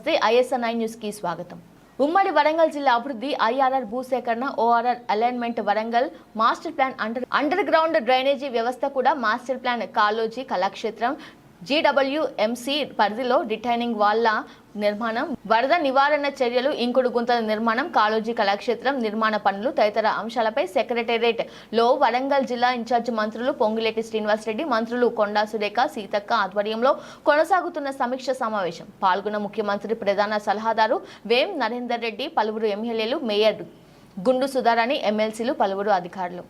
నమస్తే ISN9 news కి స్వాగతం. ఉమ్మడి వరంగల్ జిల్లా అభివృద్ధి IRR భూసేకరణ ORR alignment Warangal master plan under ground drainage వ్యవస్థ కూడా master plan Kaloji Kalakshetram GWMC పరిధిలో రిటైనింగ్ వాళ్ల నిర్మాణం వరద నివారణ చర్యలు ఇంకుడు గుంతల నిర్మాణం కాళోజీ కళాక్షేత్రం నిర్మాణ పనులు తదితర అంశాలపై సెక్రటేరియట్ లో వరంగల్ జిల్లా ఇన్ఛార్జ్ మంత్రులు పొంగులేటి శ్రీనివాసరెడ్డి మంత్రులు కొండా సురేఖ సీతక్క ఆధ్వర్యంలో కొనసాగుతున్న సమీక్ష సమావేశం పాల్గొన్న ముఖ్యమంత్రి ప్రధాన సలహాదారు వేం నరేందర్ రెడ్డి పలువురు ఎమ్మెల్యేలు మేయర్ గుండు సుధారాణి ఎమ్మెల్సీలు పలువురు అధికారులు